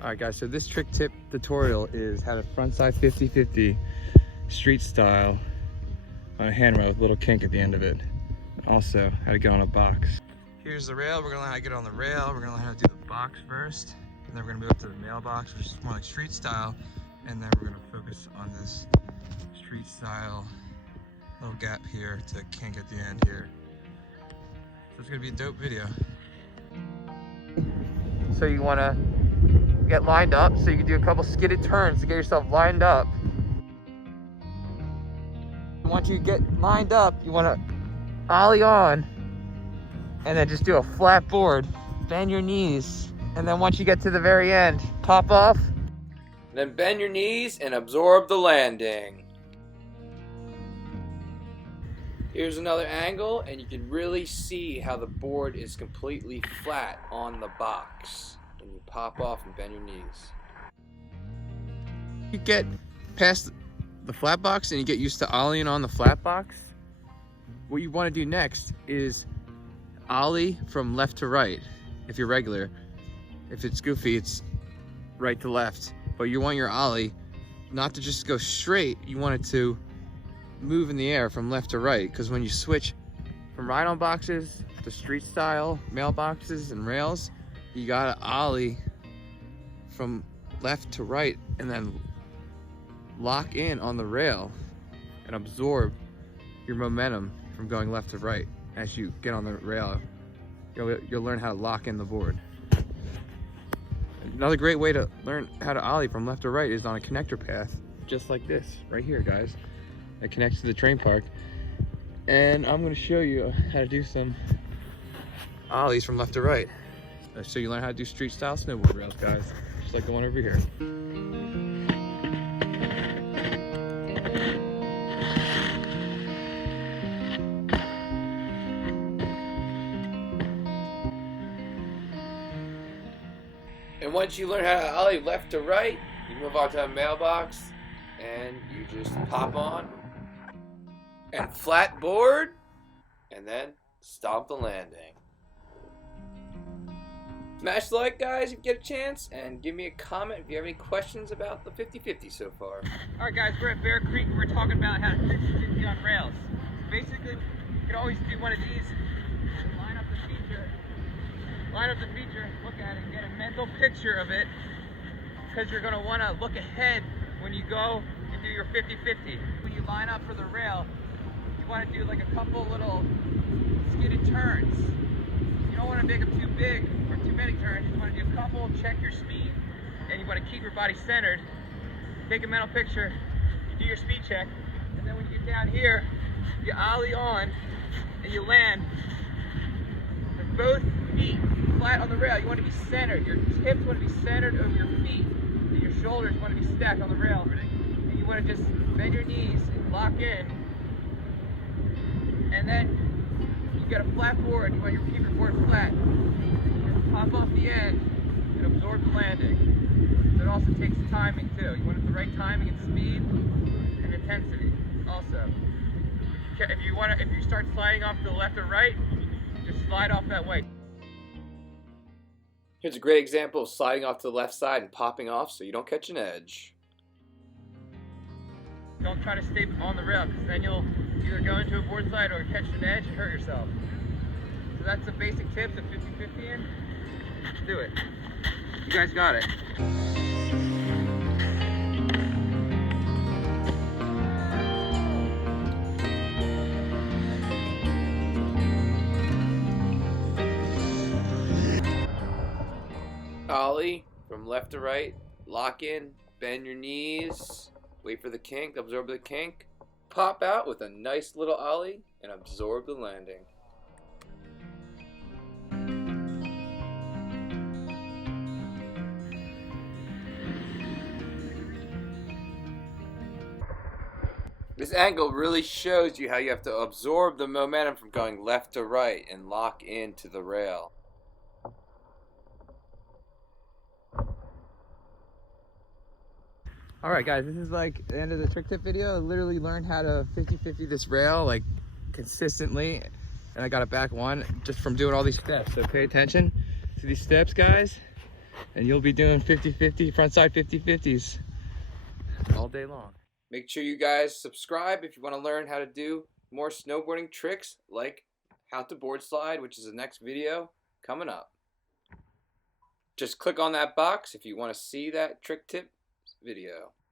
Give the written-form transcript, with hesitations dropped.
All right guys, so this trick tip tutorial is how to frontside 50-50 street style on a handrail with a little kink at the end of it. Also, how to get on a box. Here's the rail. We're gonna learn how to get on the rail. We're gonna learn how to do the box first. And then we're gonna move up to the mailbox, which is more like street style. And then we're gonna focus on this street style little gap here to kink at the end here. So it's gonna be a dope video. So you wanna get lined up so you can do a couple skidded turns to get yourself lined up. Once you get lined up, you want to ollie on and then just do a flat board, bend your knees, and then once you get to the very end, pop off. Then bend your knees and absorb the landing. Here's another angle, and you can really see how the board is completely flat on the box. And you pop off and bend your knees. You get past the flat box and you get used to ollieing on the flat box. What you want to do next is ollie from left to right if you're regular. If it's goofy, it's right to left. But you want your ollie not to just go straight, you want it to move in the air from left to right, because when you switch from ride-on boxes to street style mailboxes and rails, you gotta ollie from left to right and then lock in on the rail and absorb your momentum from going left to right. As you get on the rail, you'll learn how to lock in the board. Another great way to learn how to ollie from left to right is on a connector path, just like this, right here, guys. That connects to the train park. And I'm gonna show you how to do some ollies from left to right. So you learn how to do street style snowboard rails, guys, just like the one over here. And once you learn how to ollie left to right, you move on to a mailbox and you just pop on and flat board and then stomp the landing. Smash the like, guys, if you get a chance, and give me a comment if you have any questions about the 50-50 so far. Alright guys, we're at Bear Creek and we're talking about how to 50-50 on rails. So basically, you can always do one of these, line up the feature, look at it, get a mental picture of it, because you're going to want to look ahead when you go and do your 50-50. When you line up for the rail, you want to do like a couple little skidded turns. You don't want to make them too big or too many turns. You just want to do a couple, check your speed, and you want to keep your body centered. Take a mental picture, you do your speed check, and then when you get down here, you ollie on and you land with both feet flat on the rail. You want to be centered. Your hips want to be centered over your feet, and your shoulders want to be stacked on the rail. And you want to just bend your knees and lock in, and then you get a flat board. You want to keep your board flat. Just pop off the end and absorb the landing. So it also takes timing too. You want it the right timing and speed and intensity. Also, if you start sliding off to the left or right, just slide off that way. Here's a great example of sliding off to the left side and popping off so you don't catch an edge. Don't try to stay on the rail, because then you'll either go into a board slide or catch an edge and hurt yourself. So that's the basic tips of 50-50 in. Let's do it. You guys got it. Ollie from left to right, lock in, bend your knees, wait for the kink, absorb the kink, pop out with a nice little ollie, and absorb the landing. This angle really shows you how you have to absorb the momentum from going left to right and lock into the rail. Alright guys, this is like the end of the trick tip video. I literally learned how to 50-50 this rail like consistently, and I got it back one just from doing all these steps. So pay attention to these steps, guys. and you'll be doing 50-50, frontside 50-50s all day long. Make sure you guys subscribe if you want to learn how to do more snowboarding tricks like how to board slide, which is the next video coming up. Just click on that box if you want to see that trick tip video.